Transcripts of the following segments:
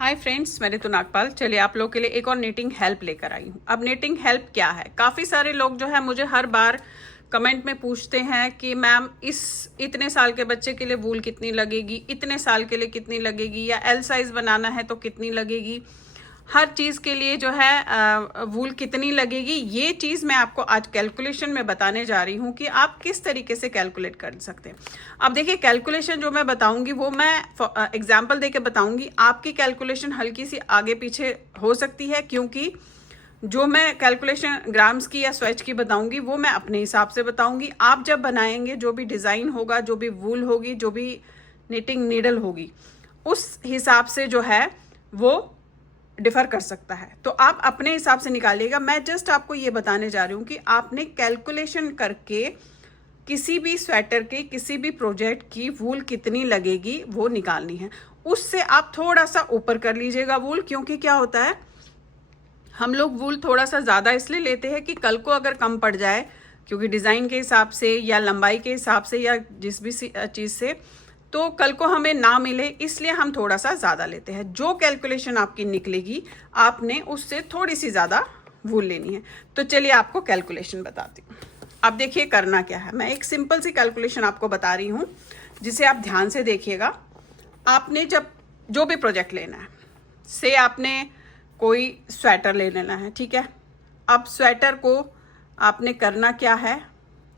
Hi friends, मैं ऋतु नागपाल। चलिए आप लोग के लिए एक और नीटिंग हेल्प लेकर आई हूँ। अब नीटिंग हेल्प क्या है, काफ़ी सारे लोग जो है मुझे हर बार कमेंट में पूछते हैं कि मैम इस इतने साल के बच्चे के लिए वूल कितनी लगेगी, इतने साल के लिए कितनी लगेगी, या एल साइज बनाना है तो कितनी लगेगी, हर चीज़ के लिए जो है वूल कितनी लगेगी। ये चीज़ मैं आपको आज कैलकुलेशन में बताने जा रही हूँ कि आप किस तरीके से कैलकुलेट कर सकते हैं। अब देखिए, कैलकुलेशन जो मैं बताऊंगी वो मैं एग्जाम्पल देके बताऊंगी। आपकी कैलकुलेशन हल्की सी आगे पीछे हो सकती है, क्योंकि जो मैं कैलकुलेशन ग्राम्स की या स्वेच की बताऊंगी वो मैं अपने हिसाब से बताऊंगी। आप जब बनाएंगे, जो भी डिज़ाइन होगा, जो भी वूल होगी, जो भी निटिंग नीडल होगी, उस हिसाब से जो है वो डिफर कर सकता है। तो आप अपने हिसाब से निकालिएगा। मैं जस्ट आपको ये बताने जा रही हूँ कि आपने कैलकुलेशन करके किसी भी स्वेटर के, किसी भी प्रोजेक्ट की वूल कितनी लगेगी वो निकालनी है। उससे आप थोड़ा सा ऊपर कर लीजिएगा वूल, क्योंकि क्या होता है, हम लोग वूल थोड़ा सा ज़्यादा इसलिए लेते हैं कि कल को अगर कम पड़ जाए, क्योंकि डिज़ाइन के हिसाब से या लंबाई के हिसाब से या जिस भी चीज़ से, तो कल को हमें ना मिले, इसलिए हम थोड़ा सा ज़्यादा लेते हैं। जो कैलकुलेशन आपकी निकलेगी, आपने उससे थोड़ी सी ज़्यादा वूल लेनी है। तो चलिए आपको कैलकुलेशन बताती हूँ। अब देखिए करना क्या है। मैं एक सिंपल सी कैलकुलेशन आपको बता रही हूँ, जिसे आप ध्यान से देखिएगा। आपने जब जो भी प्रोजेक्ट लेना है, से आपने कोई स्वेटर ले लेना है, ठीक है। अब स्वेटर को आपने करना क्या है,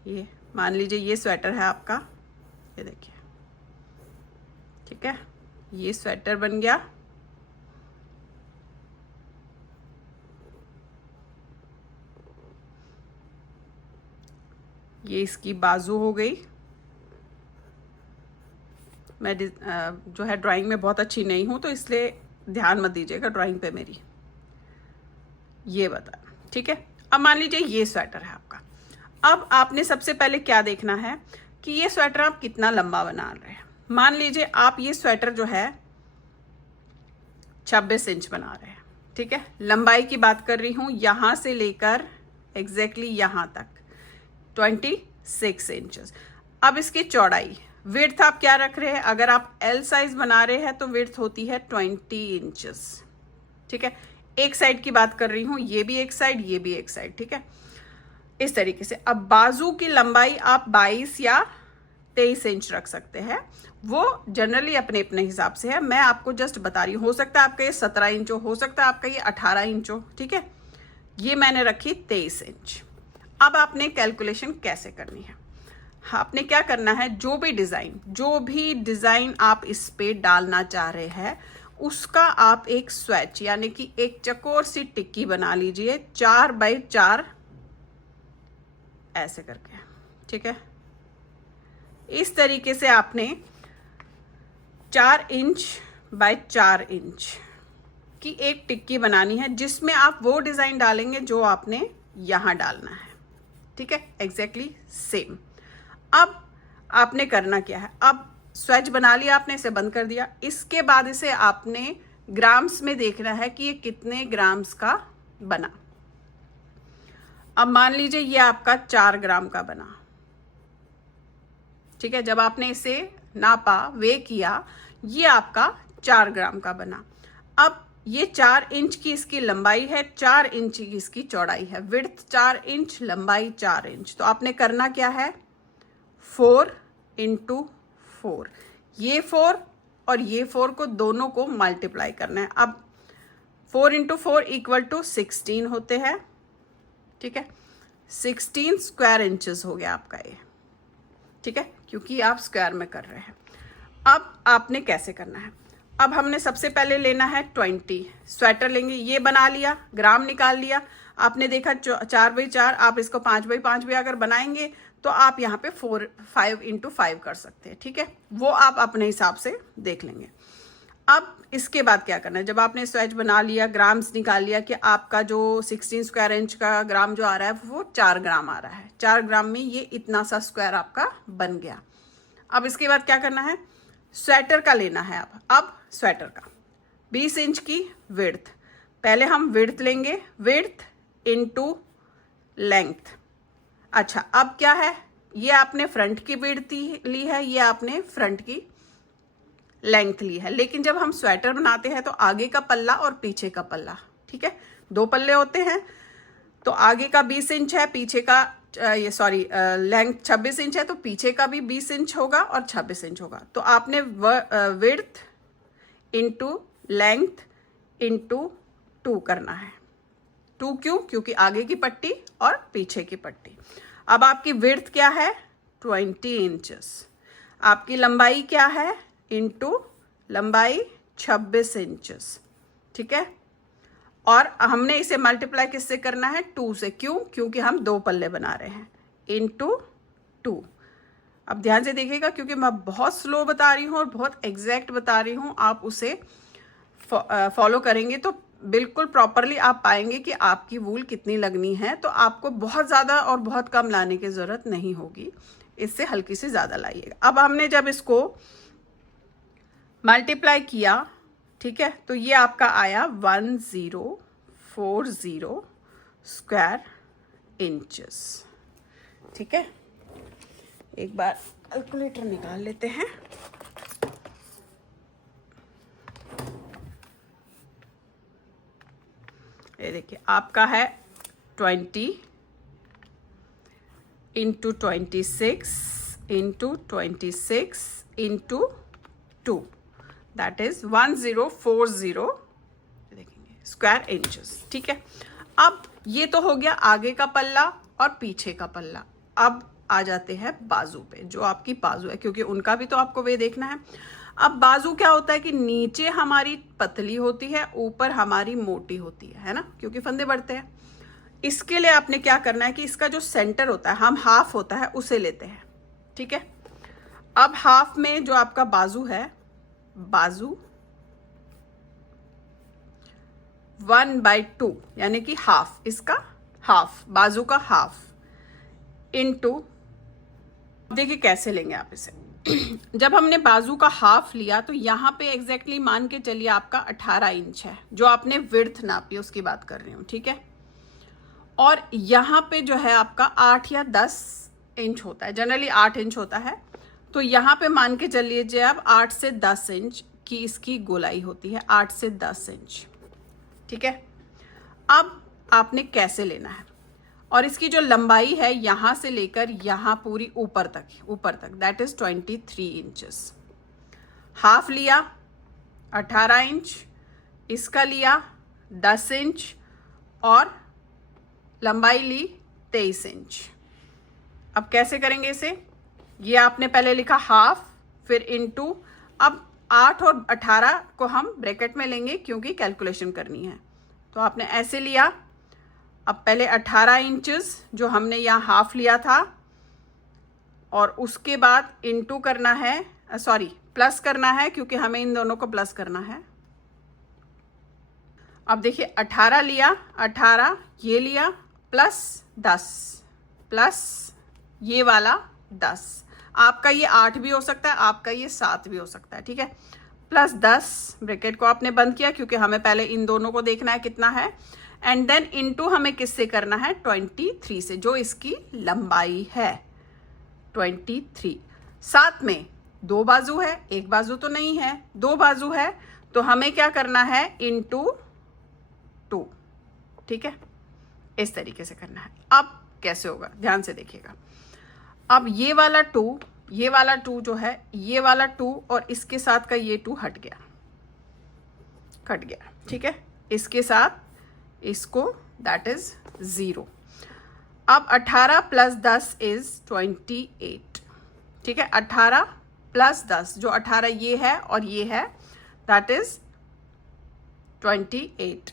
ये मान लीजिए ये स्वेटर है आपका, ये देखिए, ठीक है। ये स्वेटर बन गया। ये इसकी बाजू हो गई। मैं जो है ड्राइंग में बहुत अच्छी नहीं हूं, तो इसलिए ध्यान मत दीजिएगा ड्राइंग पे मेरी। ये बता, ठीक है। अब मान लीजिए ये स्वेटर है आपका। अब आपने सबसे पहले क्या देखना है कि ये स्वेटर आप कितना लंबा बना रहे हैं। मान लीजिए आप ये स्वेटर जो है 26 इंच बना रहे हैं, ठीक है। लंबाई की बात कर रही हूं, यहां से लेकर एग्जैक्टली यहां तक 26 इंचेस। अब इसकी चौड़ाई, विड्थ आप क्या रख रहे हैं, अगर आप एल साइज बना रहे हैं तो विड्थ होती है 20 इंचेस, ठीक है। एक साइड की बात कर रही हूं, ये भी एक साइड, ये भी एक साइड, ठीक है, इस तरीके से। अब बाजू की लंबाई आप 22 या 23 इंच रख सकते हैं, वो जनरली अपने अपने हिसाब से है। मैं आपको जस्ट बता रही हूँ, हो सकता है आपका ये 17 इंच हो सकता है आपका ये 18 इंच हो, ठीक है। ये मैंने रखी 23 इंच। अब आपने कैलकुलेशन कैसे करनी है, आपने क्या करना है, जो भी डिज़ाइन आप इस पे डालना चाह रहे हैं, उसका आप एक स्वेच यानी कि एक चकोर सी टिक्की बना लीजिए 4 बाई 4 ऐसे करके, ठीक है। इस तरीके से आपने 4 इंच बाय 4 इंच की एक टिक्की बनानी है, जिसमें आप वो डिज़ाइन डालेंगे जो आपने यहां डालना है, ठीक है, एग्जैक्टली सेम। अब आपने करना क्या है, अब स्वेच बना लिया आपने, इसे बंद कर दिया। इसके बाद इसे आपने ग्राम्स में देखना है कि ये कितने ग्राम्स का बना। अब मान लीजिए ये आपका 4 ग्राम का बना, ठीक है। जब आपने इसे नापा, वे किया, ये आपका 4 ग्राम का बना। अब ये 4 इंच की इसकी लंबाई है, 4 इंच की इसकी चौड़ाई है, विड्थ 4 इंच, लंबाई 4 इंच। तो आपने करना क्या है, 4 इंटू 4, ये 4 और ये 4 को दोनों को मल्टीप्लाई करना है। अब 4 इंटू 4 इक्वल टू 16 होते हैं, ठीक है। 16 स्क्वायर इंचेस हो गया आपका ये, ठीक है, क्योंकि आप स्क्वायर में कर रहे हैं। अब आपने कैसे करना है, अब हमने सबसे पहले लेना है 20 स्वेटर लेंगे, ये बना लिया, ग्राम निकाल लिया। आपने देखा 4 बाई 4, आप इसको 5 बाई 5 भी अगर बनाएंगे तो आप यहाँ पे 5 इंटू 5 कर सकते हैं, ठीक है। वो आप अपने हिसाब से देख लेंगे। अब इसके बाद क्या करना है, जब आपने स्वेच बना लिया, ग्राम्स निकाल लिया कि आपका जो 16 स्क्वायर इंच का ग्राम जो आ रहा है वो 4 ग्राम आ रहा है, 4 ग्राम में ये इतना सा स्क्वायर आपका बन गया। अब इसके बाद क्या करना है, स्वेटर का लेना है। अब स्वेटर का 20 इंच की विड्थ, पहले हम विड्थ लेंगे, विड्थ इनटू लेंथ। अच्छा, अब क्या है, ये आपने फ्रंट की विड्थ ली है, ये आपने फ्रंट की लेंथ ली है। लेकिन जब हम स्वेटर बनाते हैं तो आगे का पल्ला और पीछे का पल्ला, ठीक है, 2 पल्ले होते हैं, तो आगे का 20 इंच है, पीछे का लेंथ 26 इंच है, तो पीछे का भी 20 इंच होगा और 26 इंच होगा। तो आपने विड्थ इंटू लेंथ इंटू 2 करना है। 2 क्यों? क्योंकि आगे की पट्टी और पीछे की पट्टी। अब आपकी विड्थ क्या है? 20 इंचेस। आपकी लंबाई क्या है? इंटू लंबाई 26 इंचेस, ठीक है। और हमने इसे मल्टीप्लाई किससे करना है? 2 से। क्यों? क्योंकि हम 2 पल्ले बना रहे हैं। इंटू 2। अब ध्यान से देखिएगा, क्योंकि मैं बहुत स्लो बता रही हूँ और बहुत एग्जैक्ट बता रही हूँ। आप उसे फॉलो करेंगे तो बिल्कुल प्रॉपरली आप पाएंगे कि आपकी वूल कितनी लगनी है। तो आपको बहुत ज़्यादा और बहुत कम लाने की ज़रूरत नहीं होगी, इससे हल्की सी ज़्यादा लाइएगा। अब हमने जब इसको मल्टीप्लाई किया, ठीक है, तो ये आपका आया 1040 स्क्वायर इंचेस, ठीक है। एक बार कैलकुलेटर निकाल लेते हैं। ये देखिए, आपका है 20 into 26 into 26 into 2, that is 1040 देखेंगे स्क्वायर इंचेस, ठीक है। अब ये तो हो गया आगे का पल्ला और पीछे का पल्ला। अब आ जाते हैं बाजू पे, जो आपकी बाजू है, क्योंकि उनका भी तो आपको वे देखना है। अब बाजू क्या होता है कि नीचे हमारी पतली होती है, ऊपर हमारी मोटी होती है ना, क्योंकि फंदे बढ़ते हैं। इसके लिए आपने क्या करना है कि इसका जो सेंटर होता है, हम हाफ होता है उसे लेते हैं, ठीक है। अब हाफ में जो आपका बाजू है, बाजू 1/2 यानी कि हाफ, इसका हाफ, बाजू का हाफ इंटू, देखिए कैसे लेंगे आप इसे। जब हमने बाजू का हाफ लिया तो यहाँ पे एग्जैक्टली मान के चलिए आपका 18 इंच है, जो आपने विड्थ नापी उसकी बात कर रही हूँ, ठीक है। और यहाँ पे जो है आपका 8 या 10 इंच होता है, जनरली 8 इंच होता है। तो यहाँ पे मान के चल लीजिए अब 8 से 10 इंच की इसकी गोलाई होती है, 8 से 10 इंच, ठीक है। अब आपने कैसे लेना है, और इसकी जो लंबाई है यहाँ से लेकर यहाँ पूरी ऊपर तक दैट इज 23 इंचेस। हाफ लिया 18 इंच, इसका लिया 10 इंच और लंबाई ली 23 इंच। अब कैसे करेंगे इसे? ये आपने पहले लिखा हाफ, फिर इनटू, अब 8 और 18 को हम ब्रैकेट में लेंगे क्योंकि कैलकुलेशन करनी है। तो आपने ऐसे लिया। अब पहले 18 इंचेस जो हमने यहाँ हाफ लिया था, और उसके बाद इनटू करना है, प्लस करना है, क्योंकि हमें इन दोनों को प्लस करना है। अब देखिए 18 लिया, 18 ये लिया, प्लस 10 प्लस ये वाला 10। आपका ये 8 भी हो सकता है, आपका ये 7 भी हो सकता है, ठीक है। प्लस 10, ब्रैकेट को आपने बंद किया क्योंकि हमें पहले इन दोनों को देखना है कितना है, एंड देन इनटू हमें किससे करना है? 23 से, जो इसकी लंबाई है 23। साथ में 2 बाजू है, एक बाजू तो नहीं है, 2 बाजू है, तो हमें क्या करना है? इनटू 2, ठीक है, इस तरीके से करना है। अब कैसे होगा ध्यान से देखिएगा। अब ये वाला 2 जो है, ये वाला 2 और इसके साथ का ये 2 हट गया, ठीक है। इसके साथ इसको, दैट इज 0। अब 18 प्लस 10 इज 28, ठीक है। 18 प्लस 10, जो 18 ये है और ये है, दैट इज 28।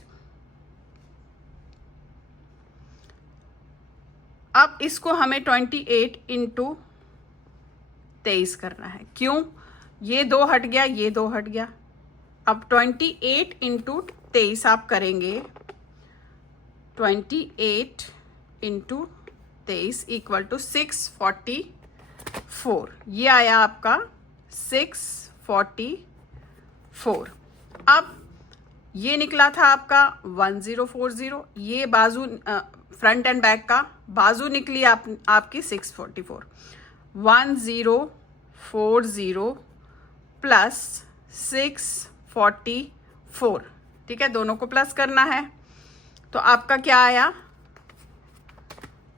अब इसको हमें 28 इंटू 23 करना है। क्यों? ये 2 हट गया, ये 2 हट गया। अब 28 इंटू 23 आप करेंगे, 28 इंटू 23 इक्वल टू 644। ये आया आपका 644। अब ये निकला था आपका 1040, ये बाजू फ्रंट एंड बैक का बाजू निकली आपकी 644। 1040 प्लस 1644। ठीक है, दोनों को प्लस करना है। तो आपका क्या आया,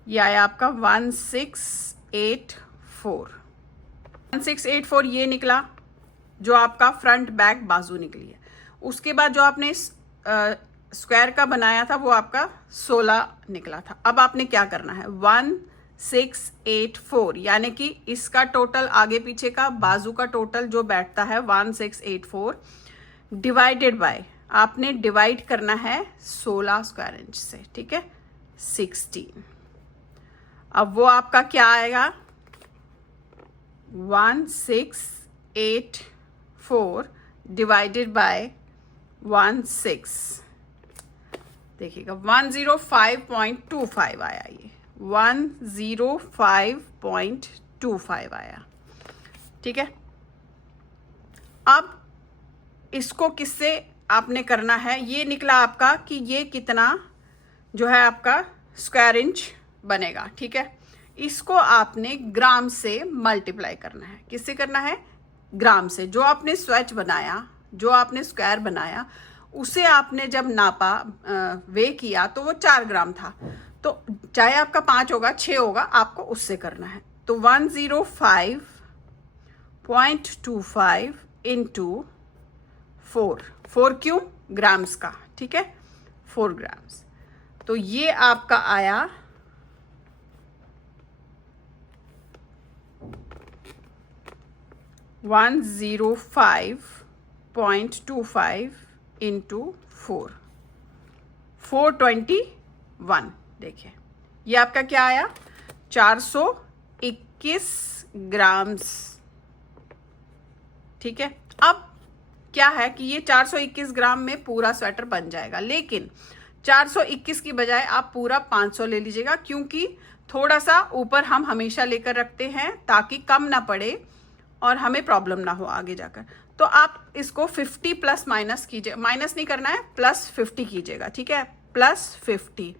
ये आया आपका 1684। 1684 ये निकला, जो आपका फ्रंट बैक बाजू निकली है। उसके बाद जो आपने स्क्वायर का बनाया था वो आपका 16 निकला था। अब आपने क्या करना है, 1684 यानी कि इसका टोटल आगे पीछे का बाजू का टोटल जो बैठता है 1684 डिवाइडेड बाय, आपने डिवाइड करना है 16 स्क्वायर इंच से। ठीक है, 16। अब वो आपका क्या आएगा, 1684 डिवाइडेड बाय 16, देखिएगा 105.25 आया, ये 105.25 आया। ठीक है, अब इसको किससे आपने करना है, ये निकला आपका कि ये कितना जो है आपका स्क्वायर इंच बनेगा। ठीक है, इसको आपने ग्राम से मल्टीप्लाई करना है। किससे करना है, ग्राम से। जो आपने स्वेच बनाया, जो आपने स्क्वायर बनाया, उसे आपने जब नापा, वे किया, तो वो 4 ग्राम था। तो चाहे आपका 5 होगा 6 होगा, आपको उससे करना है। तो 105.25 इंटू 4 क्यों, ग्राम्स का। ठीक है, 4 ग्राम्स। तो ये आपका आया 105.25 इंटू 421। देखिए ये आपका क्या आया, 421 ग्राम्स। ठीक है, अब क्या है कि ये 421 ग्राम में पूरा स्वेटर बन जाएगा, लेकिन 421 की बजाय आप पूरा 500 ले लीजिएगा, क्योंकि थोड़ा सा ऊपर हम हमेशा लेकर रखते हैं ताकि कम ना पड़े और हमें प्रॉब्लम ना हो आगे जाकर। तो आप इसको 50 प्लस माइनस कीजिए, माइनस नहीं करना है, प्लस 50 कीजिएगा। ठीक है, प्लस 50।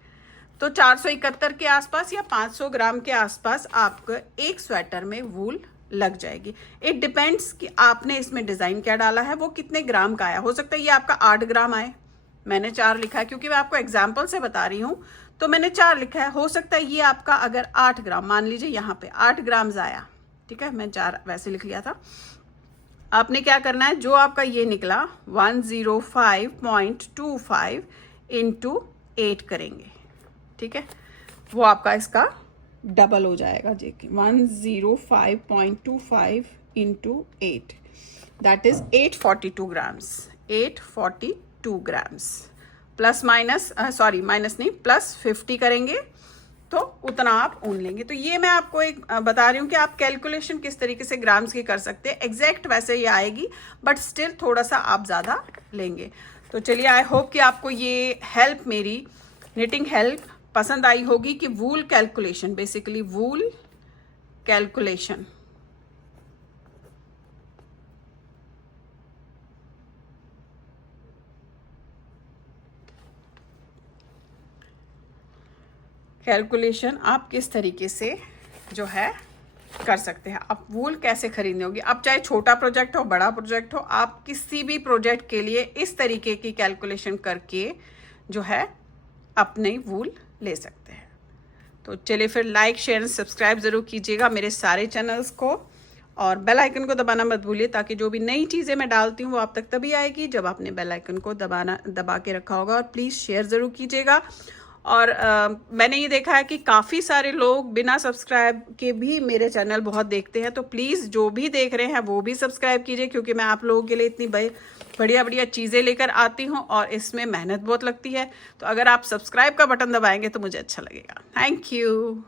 तो 471 के आसपास या 500 ग्राम के आसपास आपको एक स्वेटर में वूल लग जाएगी। इट डिपेंड्स कि आपने इसमें डिज़ाइन क्या डाला है, वो कितने ग्राम का आया। हो सकता है ये आपका 8 ग्राम आए, मैंने 4 लिखा है क्योंकि मैं आपको एग्जाम्पल से बता रही हूँ, तो मैंने 4 लिखा है। हो सकता है ये आपका अगर 8 ग्राम, मान लीजिए यहाँ पे 8 ग्राम आया। ठीक है, मैं 4 वैसे लिख लिया था। आपने क्या करना है, जो आपका ये निकला 105.25 इंटू 8 करेंगे। ठीक है, वो आपका इसका डबल हो जाएगा जी, 105.25 into 8, that is 842 grams. 842 grams plus minus, sorry minus नहीं, प्लस 50 करेंगे तो उतना आप ऊन लेंगे। तो ये मैं आपको एक बता रही हूँ कि आप कैलकुलेशन किस तरीके से ग्राम्स की कर सकते हैं। एग्जैक्ट वैसे ही आएगी, बट स्टिल थोड़ा सा आप ज़्यादा लेंगे। तो चलिए, आई होप कि आपको ये हेल्प, मेरी निटिंग हेल्प पसंद आई होगी कि वूल कैलकुलेशन, बेसिकली वूल कैलकुलेशन। कैलकुलेशन आप किस तरीके से जो है कर सकते हैं। आप वूल कैसे खरीदनी होगी, अब चाहे छोटा प्रोजेक्ट हो बड़ा प्रोजेक्ट हो, आप किसी भी प्रोजेक्ट के लिए इस तरीके की कैलकुलेशन करके जो है अपनी वूल ले सकते हैं। तो चलिए फिर लाइक शेयर सब्सक्राइब ज़रूर कीजिएगा मेरे सारे चैनल्स को, और बेल आइकन को दबाना मत भूलिए, ताकि जो भी नई चीज़ें मैं डालती हूँ वो आप तक तभी आएगी जब आपने बेल आइकन को दबा के रखा होगा। और प्लीज़ शेयर ज़रूर कीजिएगा। और मैंने ये देखा है कि काफ़ी सारे लोग बिना सब्सक्राइब के भी मेरे चैनल बहुत देखते हैं, तो प्लीज़ जो भी देख रहे हैं वो भी सब्सक्राइब कीजिए, क्योंकि मैं आप लोगों के लिए इतनी बढ़िया बढ़िया चीज़ें लेकर आती हूँ और इसमें मेहनत बहुत लगती है। तो अगर आप सब्सक्राइब का बटन दबाएंगे तो मुझे अच्छा लगेगा। Thank you.